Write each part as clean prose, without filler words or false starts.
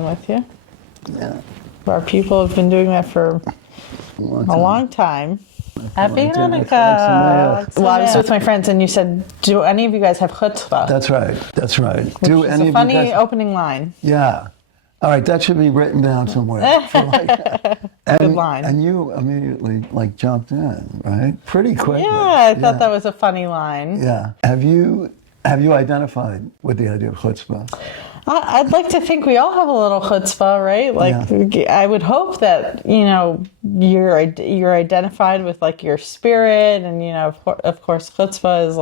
with you. Yeah. Our people have been doing that for a long time. Happy Hanukkah. Well, I was with my friends and you said, do any of you guys have chutzpah? That's right. That's right. Which do is any a of funny you guys... opening line. Yeah. All right, that should be written down somewhere. Good line. And you immediately jumped in, right? Pretty quickly. Yeah, I thought that was a funny line. Yeah. Have you identified with the idea of chutzpah? I'd like to think we all have a little chutzpah, right? I would hope that, you're identified with your spirit, and, of course, chutzpah is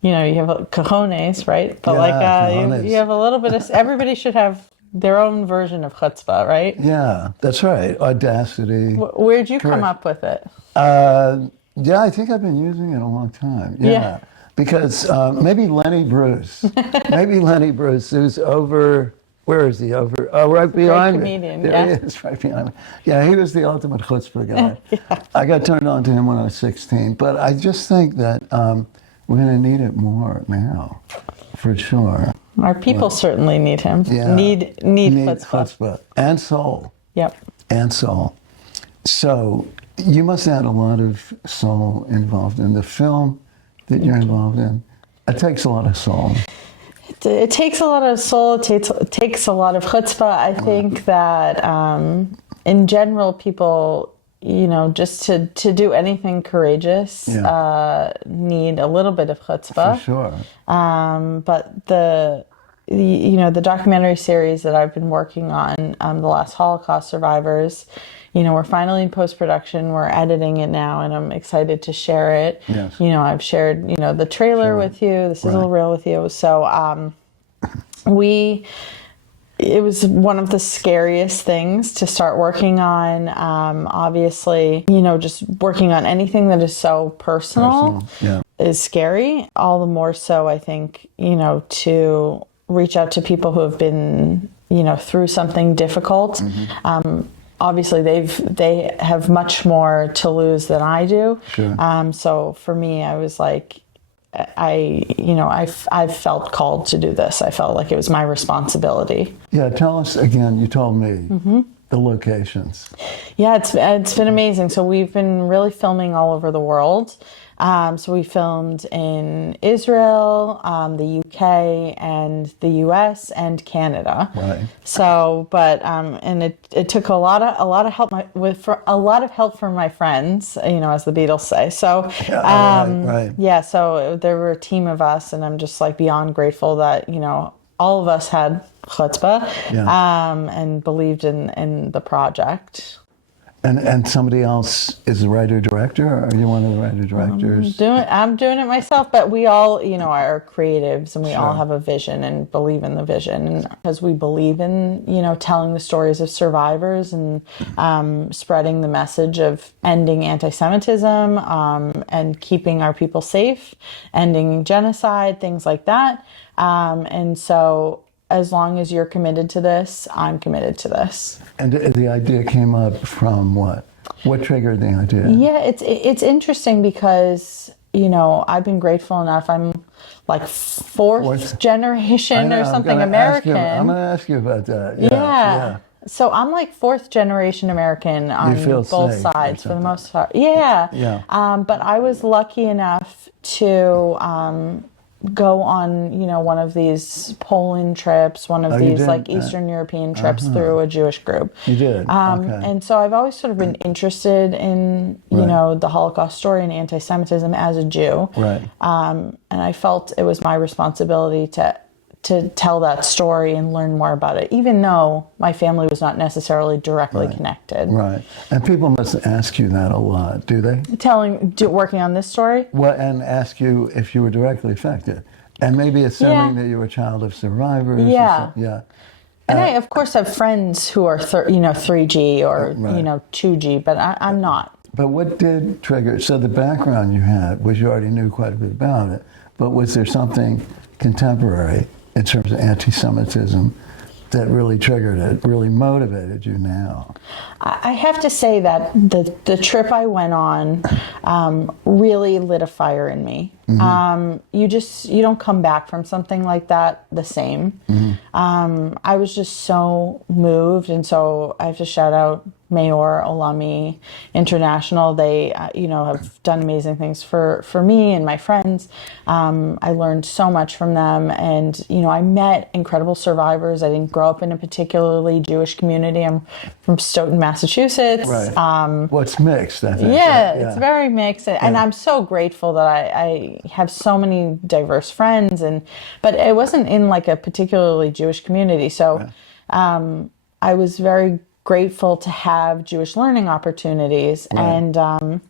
you have cojones, right? But cojones. You have a little bit of, everybody should have their own version of chutzpah, right? Yeah, that's right. Audacity. Where'd you come up with it? Yeah, I think I've been using it a long time. Yeah. Because maybe Lenny Bruce. Who's over, where is he? Over, right behind me. There he is, right behind me. Yeah, he was the ultimate chutzpah guy. Yeah. I got turned on to him when I was 16. But I just think that we're going to need it more now, for sure. Our people certainly need him. Yeah. Need chutzpah. And soul. Yep. And soul. So you must have had a lot of soul involved in the film that you're involved in. It takes a lot of soul. It takes a lot of soul. It takes a lot of chutzpah. I think that in general, people, just to do anything courageous, need a little bit of chutzpah. For sure. But the documentary series that I've been working on, the Last Holocaust Survivors, we're finally in post-production. We're editing it now, and I'm excited to share it. Yes. I've shared, the trailer with you, the sizzle reel with you. So it was one of the scariest things to start working on. Obviously, just working on anything that is so personal is scary. All the more so, I think, to reach out to people who have been, through something difficult. Mm-hmm. Obviously, they have much more to lose than I do. Sure. So for me, I was I felt called to do this. I felt like it was my responsibility. Yeah, tell us again. You told me the locations. Yeah, it's been amazing. So we've been really filming all over the world. So we filmed in Israel, the UK, and the US, and Canada. Right. So, and it took a lot of help a lot of help from my friends, as the Beatles say. So, right. Yeah. So there were a team of us, and I'm just beyond grateful that all of us had chutzpah, and believed in the project. And somebody else is the writer-director, or are you one of the writer-directors? I'm doing it myself, but we all, are creatives, and we all have a vision and believe in the vision. And because we believe in, telling the stories of survivors and spreading the message of ending anti-Semitism, and keeping our people safe, ending genocide, things like that. And so as long as you're committed to this, I'm committed to this. And the idea came up from what? What triggered the idea? Yeah, it's interesting because, I've been grateful enough. I'm fourth generation or something American. I'm going to ask you about that. Yeah. So I'm fourth generation American on both sides for the most part. Yeah. But I was lucky enough to go on, one of these Poland trips, one of these Eastern European trips through a Jewish group. You did? Okay. And so I've always sort of been interested in, the Holocaust story and anti-Semitism as a Jew. Right. And I felt it was my responsibility to tell that story and learn more about it, even though my family was not necessarily directly connected. Right. And people must ask you that a lot, do they? Working on this story? Well, and ask you if you were directly affected. And maybe assuming that you were a child of survivors. Yeah. Yeah. And I, of course, have friends who are, 3G or, 2G, but I'm not. But what did trigger? So the background you had was you already knew quite a bit about it, but was there something contemporary in terms of anti-Semitism that really triggered it, really motivated you now? I have to say that the trip I went on really lit a fire in me. Mm-hmm. You don't come back from something like that the same. Mm-hmm. I was just so moved. And so I have to shout out Mayor Olami International. They, have done amazing things for me and my friends. I learned so much from them. And, I met incredible survivors. I didn't grow up in a particularly Jewish community. I'm from Stoughton, Massachusetts. Right. Well, it's mixed, I think. Yeah, it's very mixed. And I'm so grateful that I have so many diverse friends. But it wasn't in like a particularly Jewish community. So I was very grateful to have Jewish learning opportunities. Right. And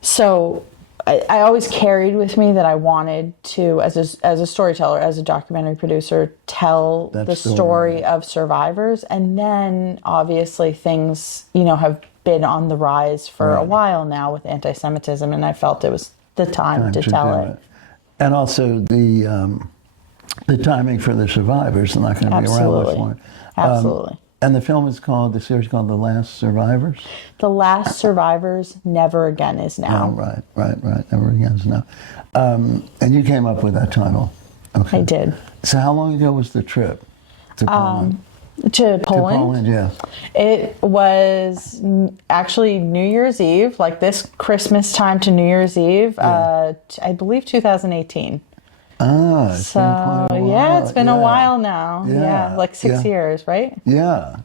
so I always carried with me that I wanted to, as a storyteller, as a documentary producer, tell the story of survivors. And then obviously things, have been on the rise for a while now with anti-Semitism, and I felt it was the time to tell it. And also the timing for the survivors are not going to be around much more. Absolutely. And the series called The Last Survivors? The Last Survivors, Never Again Is Now. Oh, right. Never Again Is Now. And you came up with that title. Okay. I did. So how long ago was the trip to Poland? To Poland? To Poland, yeah. It was actually New Year's Eve, like this Christmas time to New Year's Eve, I believe 2018. It's been quite a while. Yeah, it's been a while now. Yeah, like 6 years, right? Yeah.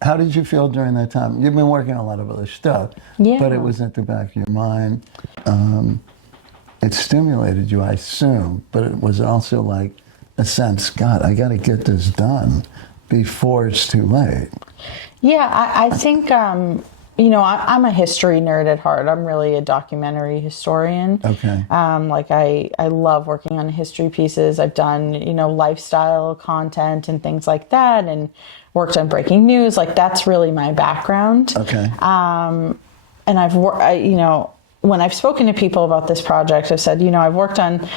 How did you feel during that time? You've been working on a lot of other stuff, but it was at the back of your mind. It stimulated you, I assume, but it was also like a sense, God, I got to get this done before it's too late. Yeah, I think... I'm a history nerd at heart. I'm really a documentary historian. Okay. I love working on history pieces. I've done, lifestyle content and things like that, and worked on breaking news. Like, that's really my background. Okay. And I've when I've spoken to people about this project, I've said, I've worked on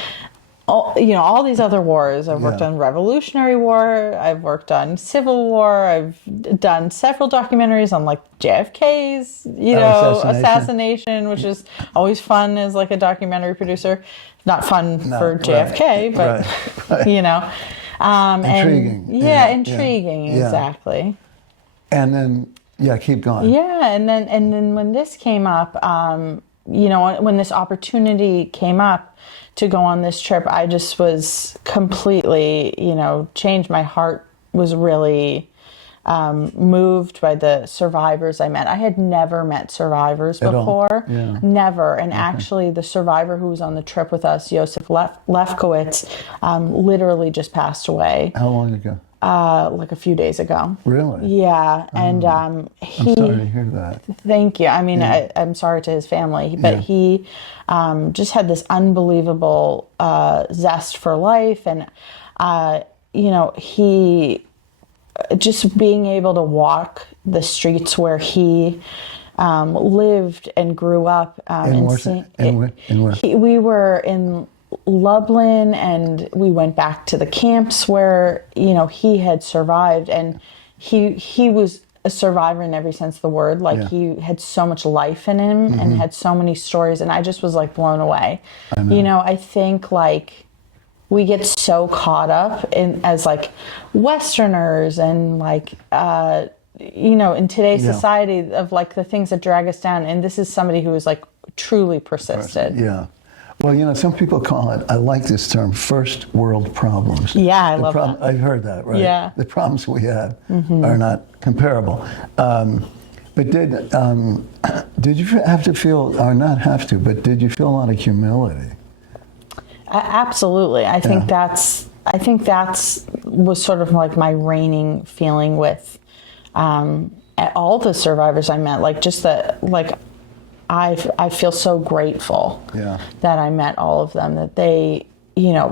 all these other wars. I've worked on Revolutionary War. I've worked on Civil War. I've done several documentaries on like JFK's, assassination, which is always fun as like a documentary producer. Not fun for JFK, but intriguing. Intriguing, exactly. And then, keep going. Yeah, and then when this came up, when this opportunity came up to go on this trip, I just was completely, changed. My heart was really moved by the survivors I met. I had never met survivors before. Yeah. Never. And actually the survivor who was on the trip with us, Yosef Lefkowitz, literally just passed away. How long ago? Like a few days ago. Really? Yeah. And I'm sorry to hear that. Thank you. I mean, I'm sorry to his family, but he just had this unbelievable zest for life. And, he just being able to walk the streets where he lived and grew up. We were in Lublin, and we went back to the camps where he had survived, and he was a survivor in every sense of the word. Like he had so much life in him and had so many stories, and I just was like blown away. I think like we get so caught up in as like Westerners and like in today's society of like the things that drag us down, and this is somebody who is like truly persisted. Yeah. Well, some people call it, I like this term, first world problems. Yeah, I love that. I've heard that, right? Yeah. The problems we have are not comparable. But did you have to feel, or not have to, but did you feel a lot of humility? Absolutely. I think that's was sort of like my reigning feeling with all the survivors I met. Like just that, like, I feel so grateful that I met all of them, that they,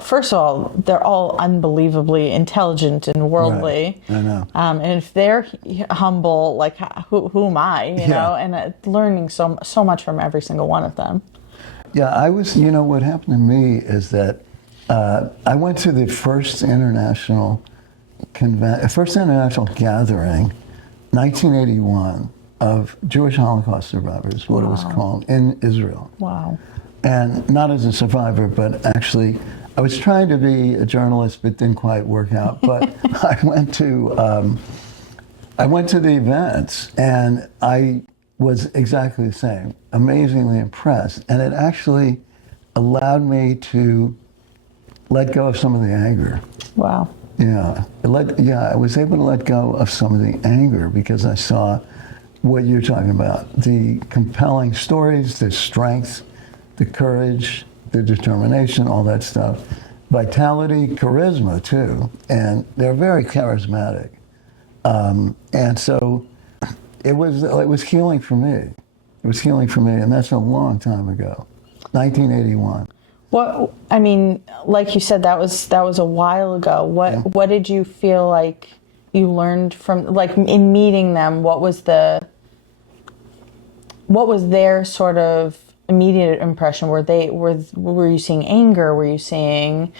first of all, they're all unbelievably intelligent and worldly. Right. I know. And if they're humble, like who am I, and learning so much from every single one of them. Yeah, I was, what happened to me is that I went to the first international gathering, 1981, of Jewish Holocaust Survivors, what it was called, in Israel. Wow. And not as a survivor, but actually I was trying to be a journalist, but didn't quite work out. But I went to the events, and I was exactly the same, amazingly impressed. And it actually allowed me to let go of some of the anger. Wow. Yeah, I was able to let go of some of the anger because I saw what you're talking about, the compelling stories, the strength, the courage, the determination, all that stuff. Vitality, charisma too, and they're very charismatic. And so it was healing for me. It was healing for me, and that's a long time ago, 1981. What, I mean, like you said, that was a while ago. What did you feel like you learned from, like, in meeting them? What was their sort of immediate impression? Were you seeing anger? Were you seeing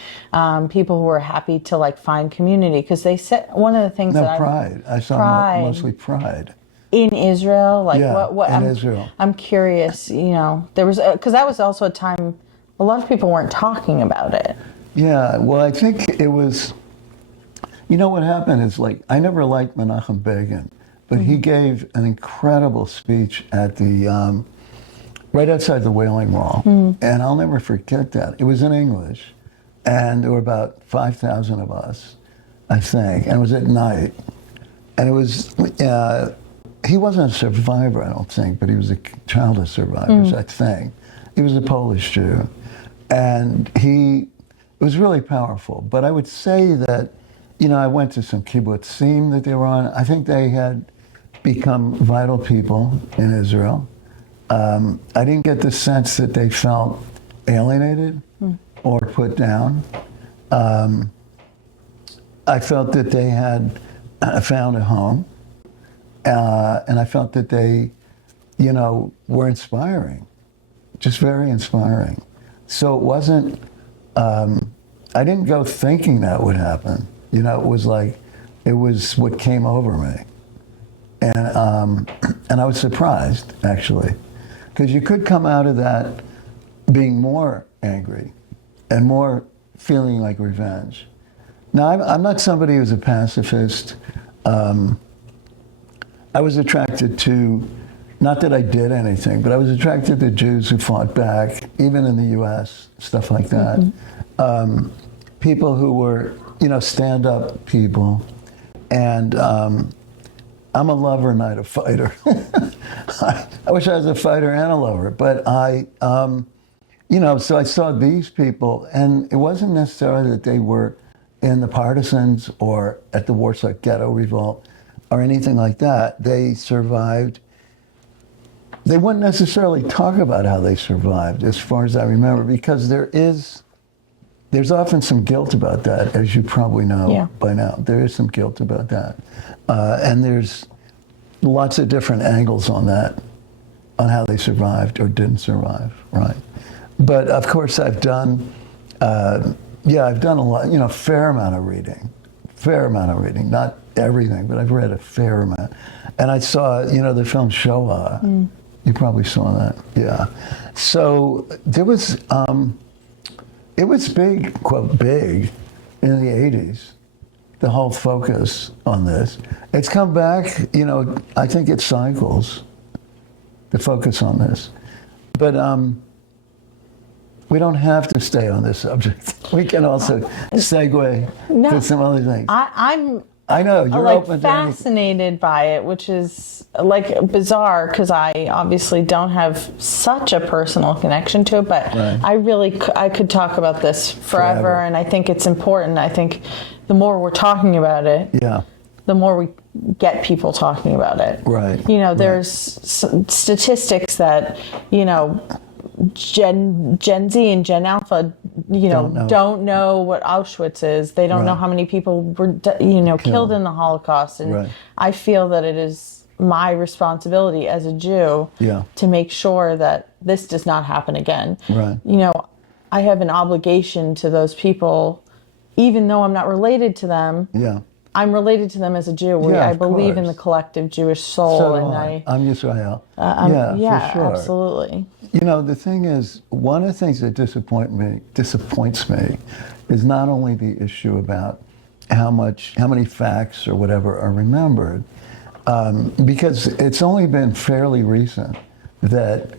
people who were happy to, like, find community? Because they said one of the things pride. I saw mostly pride. In Israel, like, in Israel. I'm curious. There was, because that was also a time a lot of people weren't talking about it. Yeah, well, I think it was, what happened is, like, I never liked Menachem Begin, but he gave an incredible speech at the, right outside the Wailing Wall, and I'll never forget that. It was in English, and there were about 5,000 of us, I think, and it was at night. And it was, he wasn't a survivor, I don't think, but he was a child of survivors, I think. He was a Polish Jew. And it was really powerful. But I would say that, I went to some kibbutzim that they were on. I think they had become vital people in Israel. I didn't get the sense that they felt alienated or put down. I felt that they had found a home. And I felt that they, were inspiring, just very inspiring. So it wasn't, I didn't go thinking that would happen. It was what came over me. And I was surprised, actually, because you could come out of that being more angry and more feeling like revenge. Now, I'm not somebody who's a pacifist. I was attracted to, not that I did anything, but I was attracted to Jews who fought back, even in the U.S., stuff like that. People who were, stand-up people. And I'm a lover, not a fighter. I wish I was a fighter and a lover. But so I saw these people, and it wasn't necessarily that they were in the partisans or at the Warsaw Ghetto Revolt or anything like that. They survived. They wouldn't necessarily talk about how they survived, as far as I remember, because there's often some guilt about that, as you probably know by now. There is some guilt about that. And there's lots of different angles on that, on how they survived or didn't survive, right? But of course I've done a lot, fair amount of reading, not everything, but I've read a fair amount. And I saw, the film Shoah. You probably saw that, yeah. So there was, it was big, quote, big, in the 80s, the whole focus on this. It's come back, I think it cycles, the focus on this. But we don't have to stay on this subject. We can also segue to some other things. I know, you're open to fascinated by it, which is bizarre because I obviously don't have such a personal connection to it, but right. I could talk about this forever, and I think it's important. I think the more we're talking about it, the more we get people talking about it. Right. There's statistics that, Gen Z and Gen Alpha, don't know what Auschwitz is. They don't know how many people were, killed in the Holocaust. And I feel that it is my responsibility as a Jew to make sure that this does not happen again. Right. I have an obligation to those people, even though I'm not related to them. Yeah. I'm related to them as a Jew. Yeah, I of believe in course. the collective Jewish soul, So and I'm Yisrael. yeah, for sure. absolutely. You know, the thing is, one of the things that disappoints me is not only the issue about how many facts or whatever are remembered, because it's only been fairly recent that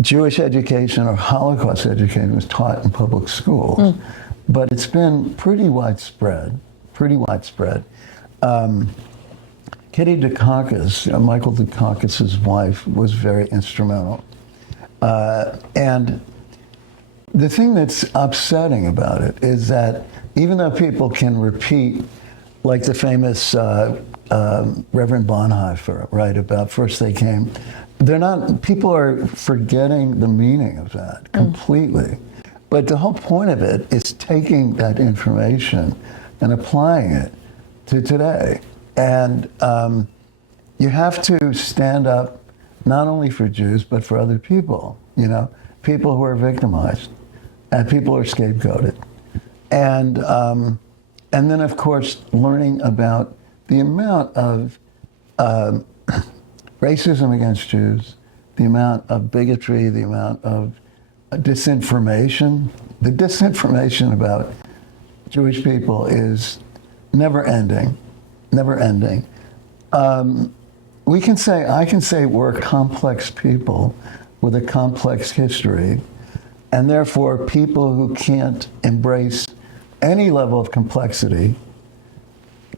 Jewish education or Holocaust education was taught in public schools, but it's been pretty widespread. Kitty Dukakis, Michael Dukakis' wife, was very instrumental. And the thing that's upsetting about it is that even though people can repeat, like the famous Reverend Bonhoeffer, right, about first they came, people are forgetting the meaning of that completely. But the whole point of it is taking that information and applying it to today. And you have to stand up not only for Jews, but for other people, people who are victimized and people who are scapegoated. And then, of course, learning about the amount of racism against Jews, the amount of bigotry, the amount of disinformation. The disinformation about Jewish people is never ending. I can say we're complex people with a complex history, and therefore people who can't embrace any level of complexity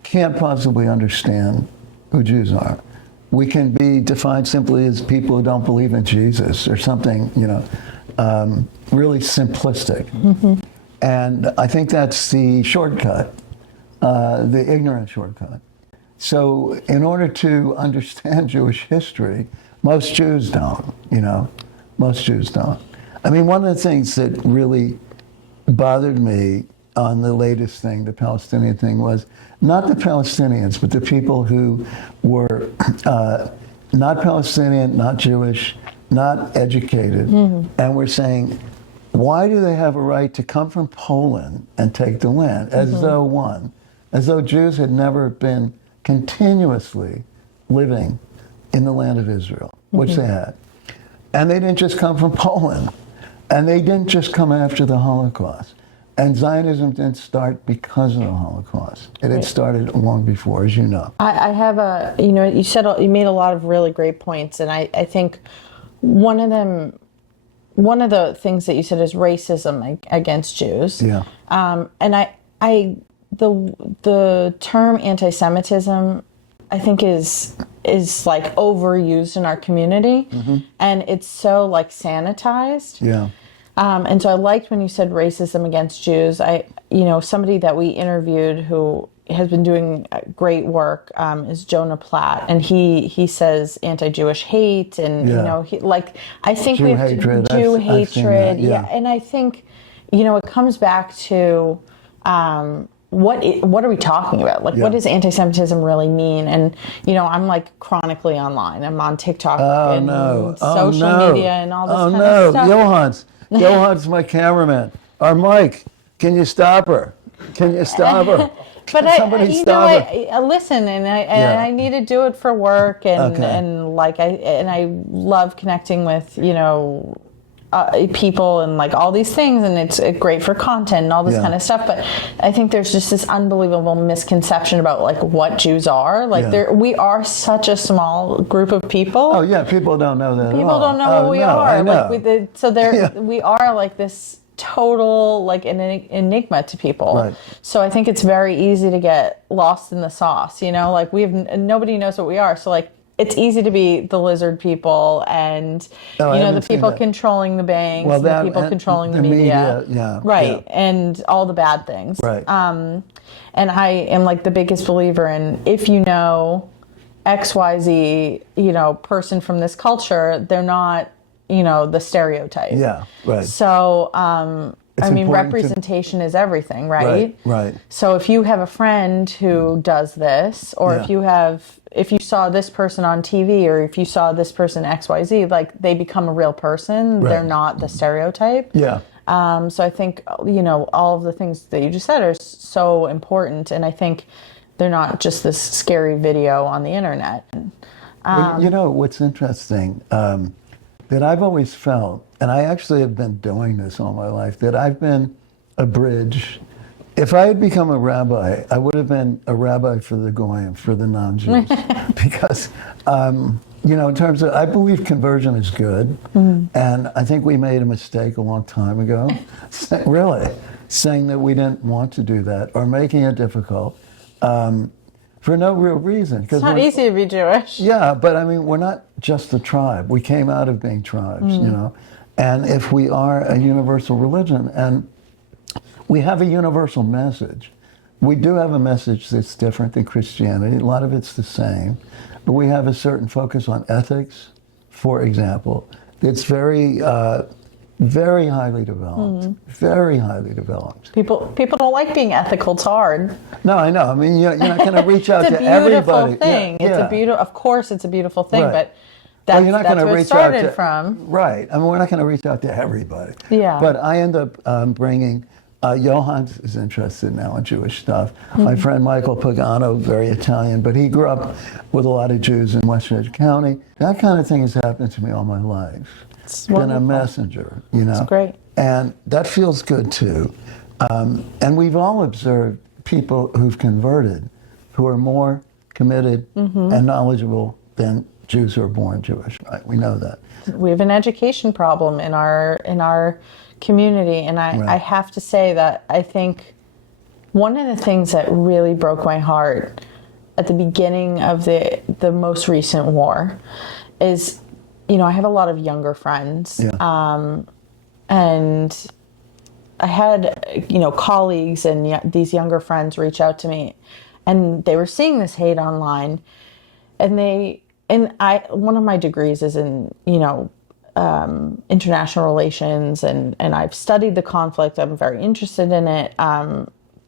can't possibly understand who Jews are. We can be defined simply as people who don't believe in Jesus or something, really simplistic. And I think that's the shortcut, the ignorant shortcut. So in order to understand Jewish history, most Jews don't, most Jews don't. I mean, one of the things that really bothered me on the latest thing, the Palestinian thing, was not the Palestinians, but the people who were not Palestinian, not Jewish, not educated, and were saying, why do they have a right to come from Poland and take the land, as though Jews had never been continuously living in the land of Israel, which they had. And they didn't just come from Poland, and they didn't just come after the Holocaust. And Zionism didn't start because of the Holocaust. It had started long before, as you know. I have you made a lot of really great points, and I think one of the things that you said is racism against Jews. Yeah. And the term anti-Semitism, I think is like overused in our community, and it's so like sanitized. Yeah. And so I liked when you said racism against Jews. Somebody that we interviewed who has been doing great work is Jonah Platt, and he says anti-Jewish hate, and I think Jew hatred. Jew I've seen that, yeah. And I think it comes back to what are we talking about? Like, what does anti-Semitism really mean? And I'm like chronically online. I'm on TikTok and social media and all this kind of stuff. Johan's my cameraman. Or Mike, can you stop her? But I listen, and I need to do it for work, and I love connecting with people and like all these things, and it's great for content and all this kind of stuff. But I think there's just this unbelievable misconception about like what Jews are. Like we are such a small group of people. Oh yeah, people don't know that. People don't know who we are. I know. Like we are like this total like an enigma to people. Right. So I think it's very easy to get lost in the sauce. Like nobody knows what we are. So like it's easy to be the lizard people and the people controlling the banks, and the people controlling the media. Right. Yeah. And all the bad things. Right. And I am like the biggest believer in, if XYZ, person from this culture, they're not, the stereotype. Yeah, right. So, representation is everything, right? Right. So if you have a friend who does this, or if you saw this person on TV, or if you saw this person XYZ, like they become a real person. Right. They're not the stereotype. Yeah. So I think, all of the things that you just said are so important. And I think they're not just this scary video on the internet. Well, you know, what's interesting, that I've always felt, and I actually have been doing this all my life, that I've been a bridge. If I had become a rabbi, I would have been a rabbi for the Goyim, for the non-Jews. Because, you know, in terms of, I believe conversion is good. And I think we made a mistake a long time ago. Really. Saying that we didn't want to do that or making it difficult. For no real reason. It's not easy to be Jewish. Yeah, but I mean, we're not just a tribe. We came out of being tribes, you know. And if we are a universal religion, and we have a universal message, we do have a message that's different than Christianity. A lot of it's the same. But we have a certain focus on ethics, for example. It's very, very highly developed. Very highly developed. People don't like being ethical. It's hard. No, I know. I mean, you're not going to reach out to everybody. It's a beautiful thing. Yeah, it's a beautiful. Of course, it's a beautiful thing, right. but that's, you're not that's gonna where it reach started out to, from. Right. I mean, we're not going to reach out to everybody. Yeah. But I end up bringing. Johan is interested now in Jewish stuff. My friend Michael Pagano, very Italian, but he grew up with a lot of Jews in Westchester County. That kind of thing has happened to me all my life. It's been wonderful. a messenger, you know. It's great. And that feels good too. And we've all observed people who've converted who are more committed and knowledgeable than Jews who are born Jewish, right? We know that. We have an education problem in our community, and I have to say that I think one of the things that really broke my heart at the beginning of the most recent war is, you know, I have a lot of younger friends, and I had, you know, colleagues and these younger friends reach out to me, and they were seeing this hate online, and one of my degrees is in, you know, international relations, and I've studied the conflict. I'm very interested in it.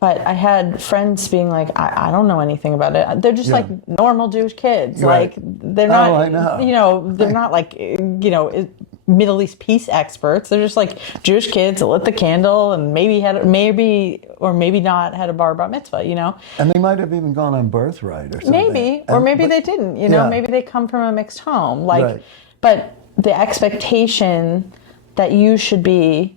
But I had friends being like, I don't know anything about it. They're just like normal Jewish kids. Right. Like they're not, I know. you know, they're not like, you know, Middle East peace experts. They're just like Jewish kids that lit the candle and maybe not had a bar mitzvah, you know. And they might have even gone on birthright or something. Maybe they didn't, you know. Maybe they come from a mixed home. Like, but the expectation that you should be,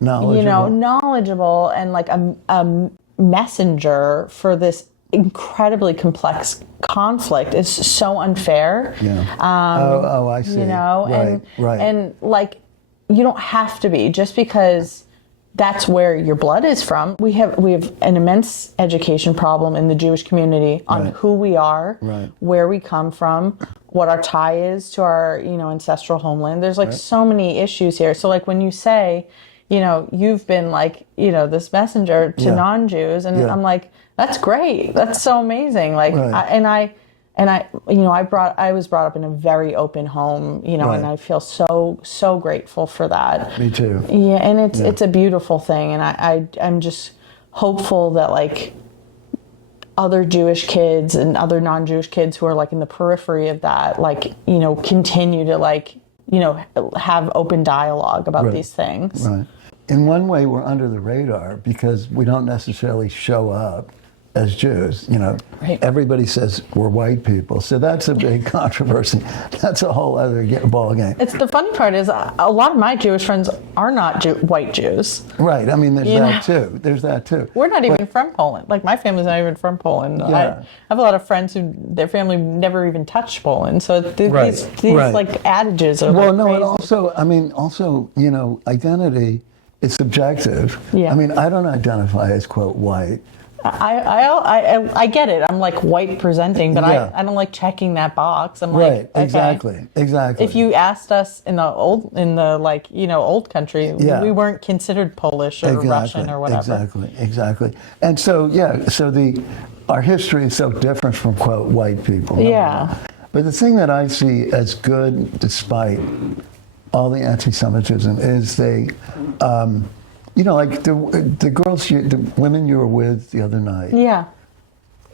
knowledgeable and like a messenger for this incredibly complex conflict is so unfair. Yeah. I see. You know, and like you don't have to be just because that's where your blood is from. We have an immense education problem in the Jewish community on who we are, where we come from, what our tie is to our, you know, ancestral homeland. There's like so many issues here. So like when you say, you know, you've been like, you know, this messenger to non-Jews, and I'm like, that's great. That's so amazing. Like, I was brought up in a very open home, you know, and I feel so grateful for that. Me too. Yeah, and it's a beautiful thing, and I'm just hopeful that like other Jewish kids and other non-Jewish kids who are like in the periphery of that, like, you know, continue to like, you know, have open dialogue about these things. Right. In one way, we're under the radar because we don't necessarily show up as Jews, you know. Everybody says we're white people, so that's a big controversy. That's a whole other ball game. It's the funny part is a lot of my Jewish friends are not white Jews. Right. I mean, there's that too. We're not even from Poland. Like my family's not even from Poland. I have a lot of friends who their family never even touched Poland. So these like adages are well, like no, crazy. and also, you know, identity is subjective. Yeah. I mean, I don't identify as quote white. I get it. I'm like white presenting, but I don't like checking that box. I'm like, okay. Exactly. If you asked us in the like, you know, old country, we weren't considered Polish or Russian or whatever. Exactly. And so our history is so different from quote white people. Yeah. But the thing that I see as good, despite all the anti-Semitism, is they. You know, like the women you were with the other night. Yeah.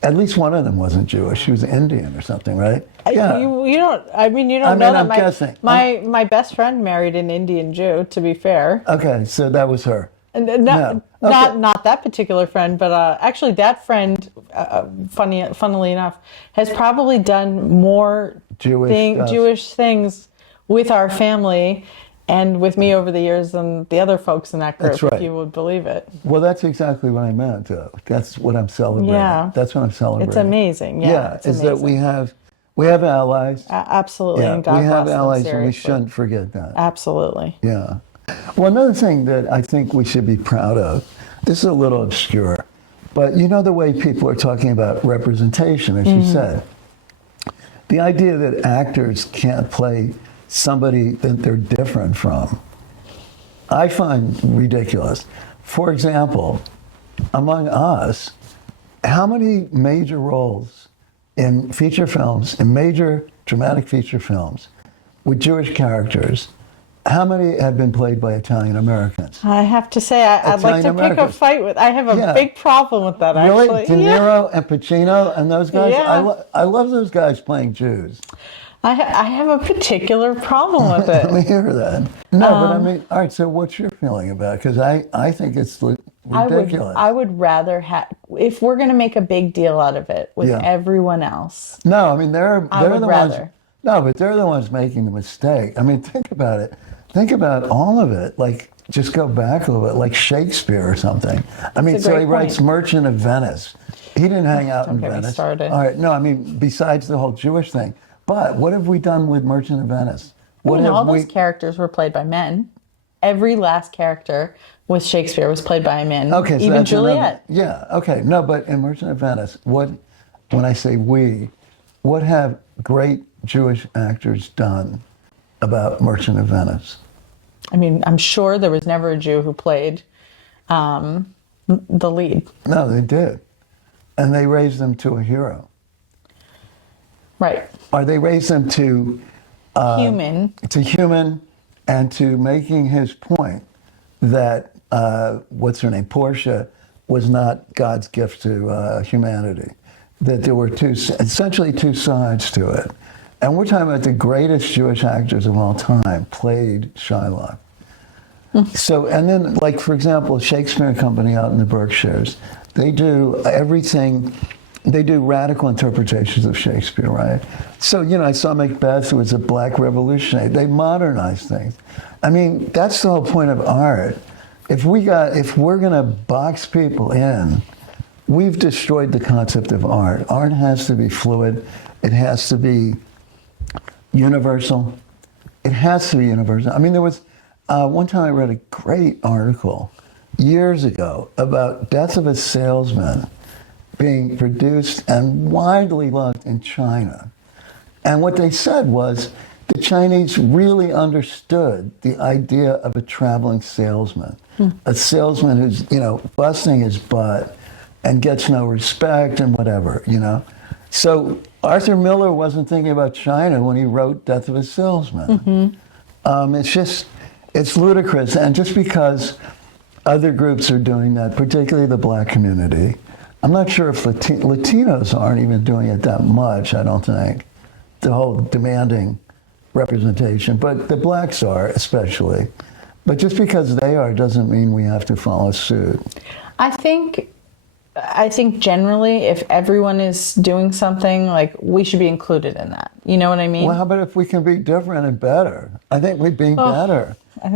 At least one of them wasn't Jewish. She was Indian or something, right? Yeah. You don't know that. I'm guessing. My best friend married an Indian Jew, to be fair. Okay, so that was her. No, not that particular friend, but actually that friend, funnily enough, has probably done more Jewish things with our family and with me over the years than the other folks in that group, if you would believe it. Well, that's exactly what I meant. That's what I'm celebrating. Yeah. That's what I'm celebrating. It's amazing. Yeah, it's amazing. That we have allies. Absolutely. And God we have bless allies, them, and we shouldn't forget that. Absolutely. Yeah. Well, another thing that I think we should be proud of, this is a little obscure, but you know the way people are talking about representation, as you said. The idea that actors can't play somebody that they're different from, I find ridiculous. For example, among us, how many major roles in feature films, in major dramatic feature films, with Jewish characters, how many have been played by Italian Americans? I have to say, I'd like to pick a fight with. I have a big problem with that. Really? Actually, De Niro and Pacino and those guys. Yeah. I love those guys playing Jews. I have a particular problem with it. Let me hear that. No, but I mean, all right. So, what's your feeling about it? Because I think it's ridiculous. I would rather have, if we're going to make a big deal out of it with everyone else. No, I mean they're the rather. ones. No, but they're the ones making the mistake. I mean, think about it. Think about all of it. Like, just go back a little bit, like Shakespeare or something. I mean, so he writes Merchant of Venice. He didn't hang out in Venice. Started. All right, no, I mean, besides the whole Jewish thing. But what have we done with Merchant of Venice? All those characters were played by men. Every last character with Shakespeare was played by a man. Okay, so even Juliet. Okay. No, but in Merchant of Venice, when I say we, what have great Jewish actors done about Merchant of Venice? I mean, I'm sure there was never a Jew who played the lead. No, they did. And they raised him to a hero. Right. Or they raised him to human. To human, and to making his point that, what's her name, Portia, was not God's gift to humanity. That there were essentially two sides to it. And we're talking about the greatest Jewish actors of all time played Shylock. So, and then, like, for example, Shakespeare Company out in the Berkshires, they do everything, they do radical interpretations of Shakespeare, right? So, you know, I saw Macbeth, who was a black revolutionary. They modernized things. I mean, that's the whole point of art. If we're going to box people in, we've destroyed the concept of art. Art has to be fluid. It has to be universal. It has to be universal. I mean, there was one time I read a great article years ago about Death of a Salesman being produced and widely loved in China. And what they said was the Chinese really understood the idea of a traveling salesman, a salesman who's, you know, busting his butt and gets no respect and whatever, you know. So Arthur Miller wasn't thinking about China when he wrote Death of a Salesman. It's ludicrous. And just because other groups are doing that, particularly the black community, I'm not sure if Latinos aren't even doing it that much, I don't think, the whole demanding representation, but the blacks are especially. But just because they are doesn't mean we have to follow suit. I think generally, if everyone is doing something, like, we should be included in that. You know what I mean? Well, how about if we can be different and better? I think we're being better. I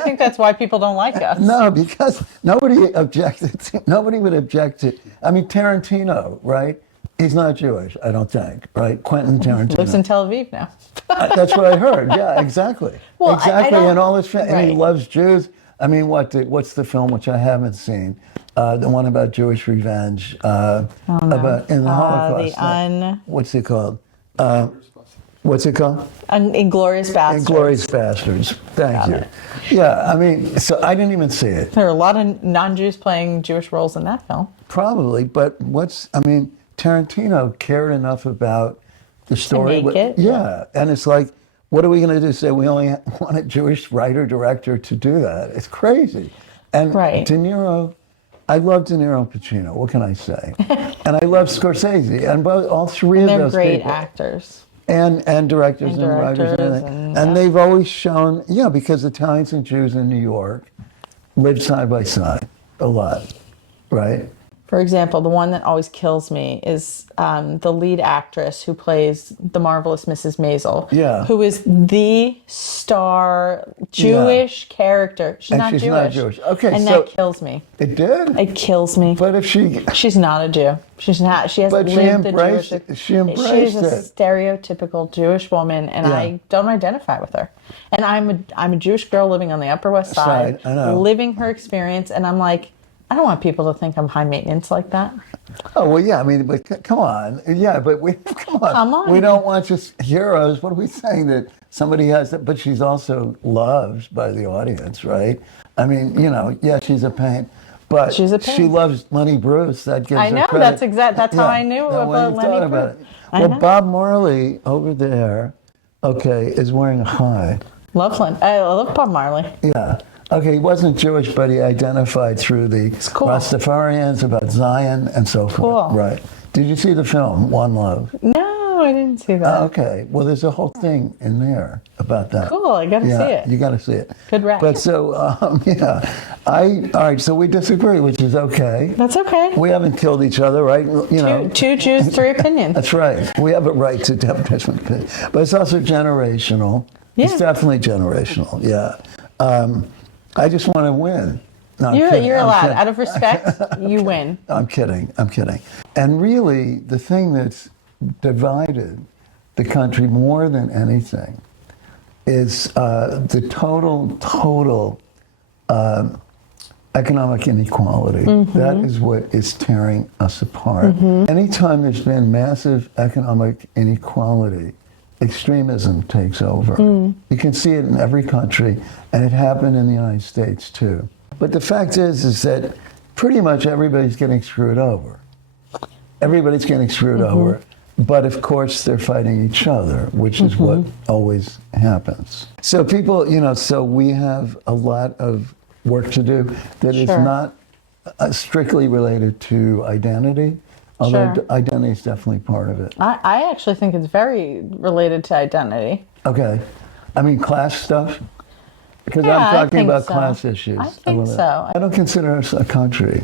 think that's why people don't like us. No, because nobody would object to. I mean, Tarantino, right? He's not Jewish, I don't think, right? Quentin Tarantino lives in Tel Aviv now. That's what I heard. Yeah, exactly. Well, exactly, and all this, right. And he loves Jews. I mean, what's the film which I haven't seen? The one about Jewish revenge, about in the Holocaust. What's it called? What's it called? Inglourious Basterds. Inglourious Basterds. Thank you. Yeah, I mean, so I didn't even see it. There are a lot of non-Jews playing Jewish roles in that film. Probably, but Tarantino cared enough about the story. To make it. Yeah, and it's like, what are we going to do? Say we only want a Jewish writer-director to do that? It's crazy. And right. De Niro, I love De Niro and Pacino. What can I say? And I love Scorsese, and all three of those great people. Actors. And directors and writers and everything. And they've always shown, because Italians and Jews in New York lived side by side a lot, right? For example, the one that always kills me is the lead actress who plays the marvelous Mrs. Maisel, Yeah. who is the star Jewish character. She's And not she's Jewish. not Jewish. Okay, and so that kills me. It did? It kills me. But if she's not a Jew. She's not. She hasn't But she lived embraced the Jewish. it. She embraced She's a it. stereotypical Jewish woman, and Yeah. I don't identify with her. And I'm a Jewish girl living on the Upper West Side, I know. living her experience, and I'm like, I don't want people to think I'm high maintenance like that. Oh, well, yeah, I mean, but come on. Yeah, but come on. Come on. We don't want just heroes. What are we saying that somebody has that? But she's also loved by the audience, right? I mean, yeah, she's a pain. But She's a pain. she loves Lenny Bruce. That gives I her know, credit. that's how I knew Now, when about you Lenny thought about Bruce. it. I Well, know. Bob Marley over there, okay, is wearing a tie. Loveland. I love Bob Marley. Yeah. Okay, he wasn't Jewish, but he identified through the cool. Rastafarians, about Zion, and so forth. Cool. Right. Did you see the film, One Love? No, I didn't see that. Okay. Well, there's a whole thing in there about that. Cool, I gotta see it. You got to see it. Good rap. But so, all right, so we disagree, which is okay. That's okay. We haven't killed each other, right? Two Jews, three opinions. That's right. We have a right to have different opinions. But it's also generational. Yeah. It's definitely generational, yeah. I just want to win. No, I'm kidding. You're I'm allowed. kidding. Out of respect, you win. I'm kidding. And really, the thing that's divided the country more than anything is the total economic inequality. Mm-hmm. That is what is tearing us apart. Mm-hmm. Anytime there's been massive economic inequality, extremism takes over. You can see it in every country, and it happened in the United States too. But the fact is that pretty much everybody's getting screwed over. Everybody's getting screwed over. But of course, they're fighting each other, which is what always happens. So people, so we have a lot of work to do that is not strictly related to identity, although identity is definitely part of it. I actually think it's very related to identity. Okay. I mean, class stuff? Because Yeah, I'm I talking think about so. class issues. I think so. I don't consider us a country.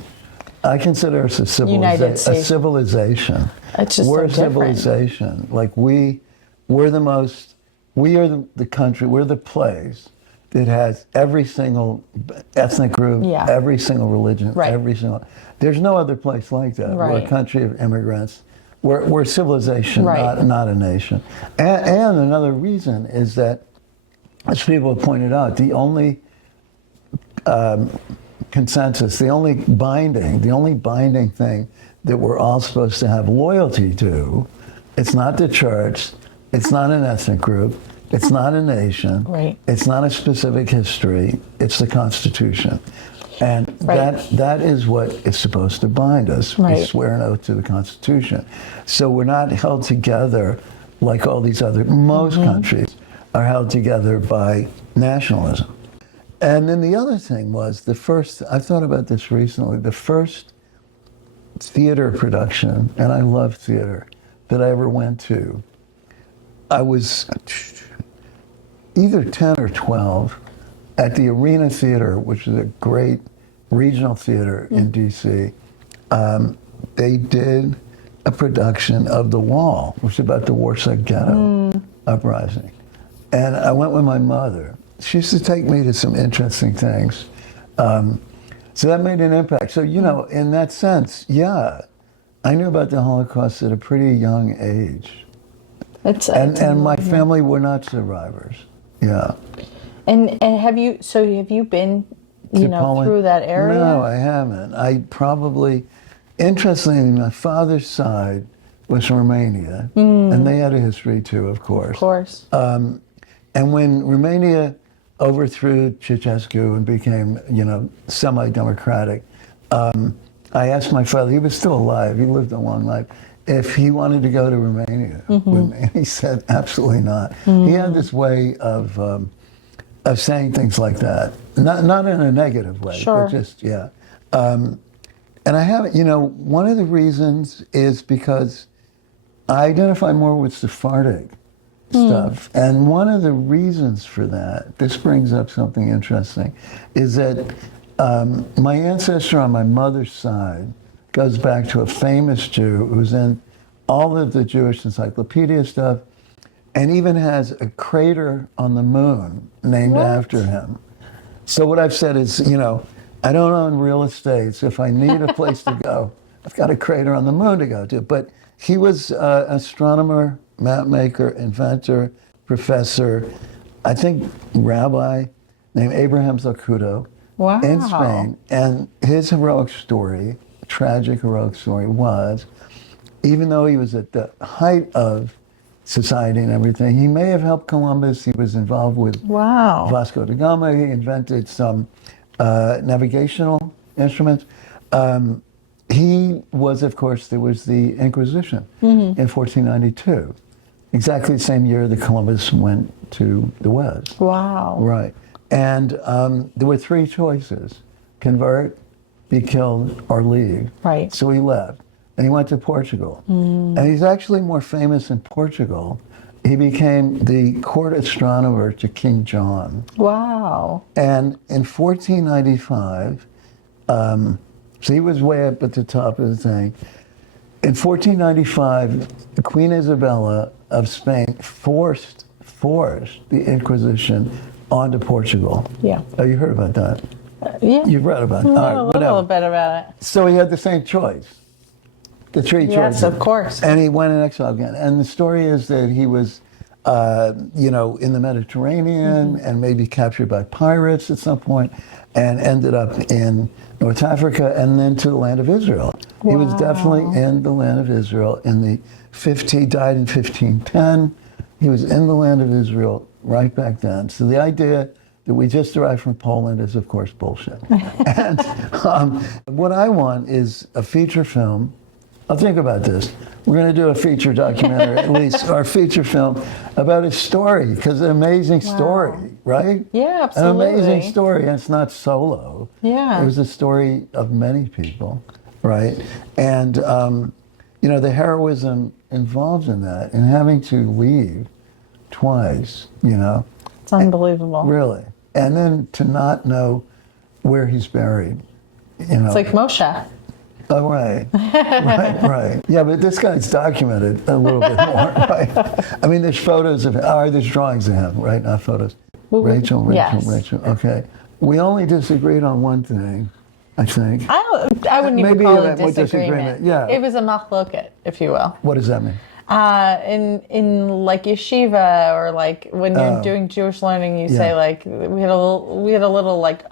I consider us a United a States. civilization. It's just We're so a different. civilization. Like we are the country, we're the place that has every single ethnic group, every single religion, there's no other place like that. We're a country of immigrants. We're a civilization, not a nation. And another reason is that, as people have pointed out, the only consensus, the only binding thing that we're all supposed to have loyalty to, it's not the church, it's not an ethnic group, it's not a nation, it's not a specific history, it's the Constitution. And that is what is supposed to bind us. We swear an oath to the Constitution. So we're not held together like all these most countries are held together by nationalism. And then the other thing was I thought about this recently, the first theater production, and I love theater, that I ever went to. I was either 10 or 12 at the Arena Theater, which is a great regional theater in DC. They did a production of The Wall, which is about the Warsaw Ghetto uprising. And I went with my mother. She used to take me to some interesting things. So that made an impact. So, in that sense, I knew about the Holocaust at a pretty young age. And my family were not survivors. Yeah. And have you been, through that area? No, I haven't. I probably, interestingly, my father's side was from Romania, and they had a history too, of course. Of course. And when Romania overthrew Ceausescu and became, semi-democratic, I asked my father, he was still alive, he lived a long life, if he wanted to go to Romania with me. And he said, absolutely not. He had this way of saying things like that. Not in a negative way, but just, and I haven't, one of the reasons is because I identify more with Sephardic stuff. And one of the reasons for that, this brings up something interesting, is that My ancestor on my mother's side goes back to a famous Jew who's in all of the Jewish encyclopedia stuff, and even has a crater on the moon named after him. So what I've said is, you know, I don't own real estate, so if I need a place to go, I've got a crater on the moon to go to. But he was an astronomer, map maker, inventor, professor, I think rabbi, named Abraham Zakuto in Spain. And his heroic story, tragic heroic story, was, even though he was at the height of society and everything, he may have helped Columbus. He was involved with Vasco da Gama. He invented some navigational instruments. He was, of course, there was the Inquisition in 1492, exactly the same year that Columbus went to the West. Wow. Right. And there were three choices: convert, be killed, or leave. Right. So he left, and he went to Portugal. And he's actually more famous in Portugal. He became the court astronomer to King John. Wow. And in 1495, so he was way up at the top of the thing. In 1495, Queen Isabella of Spain forced the Inquisition onto Portugal. Yeah. Oh, you heard about that? Yeah. You've read about it. A little bit about it. So he had the same choice. The three choices. Yes, of course. And he went in exile again. And the story is that he was, you know, in the Mediterranean and maybe captured by pirates at some point, and ended up in North Africa and then to the land of Israel. He was definitely in the land of Israel in the he died in 1510. He was in the land of Israel right back then. So the idea that we just arrived from Poland is, of course, bullshit. And what I want is a feature film. I'll think about this. We're going to do a feature documentary, at least, or a feature film about his story, because an amazing story, right? Yeah, absolutely. An amazing story, and it's not solo. Yeah. It was a story of many people, right? And, you know, the heroism involved in that, and having to leave twice, you know. It's unbelievable. Really. And then to not know where he's buried, you know. It's like Moshe. Oh, right. Right. Yeah, but this guy's documented a little bit more, right? I mean, there's photos of him. There's drawings of him, right? Not photos. Rachel. Okay. We only disagreed on one thing, I think. I wouldn't even call it a disagreement. Yeah. It was a machloket, if you will. What does that mean? In like yeshiva, or like when you're doing Jewish learning, you say like we had a little like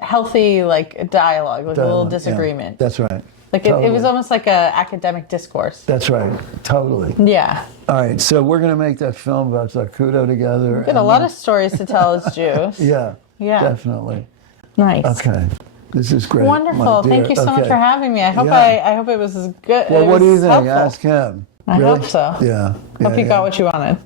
healthy like dialogue, like a little disagreement. Yeah. That's right. Like it was almost like a academic discourse. That's right. Totally. Yeah. All right. So we're going to make that film about Zakuto together. We got a lot of stories to tell as Jews. Yeah. Yeah. Definitely. Nice. Okay. This is great. Wonderful. Thank you so much for having me. I hope I hope it was as good. Well, what do you think? Helpful. Ask him. I hope so. Yeah. Hope you got what you wanted.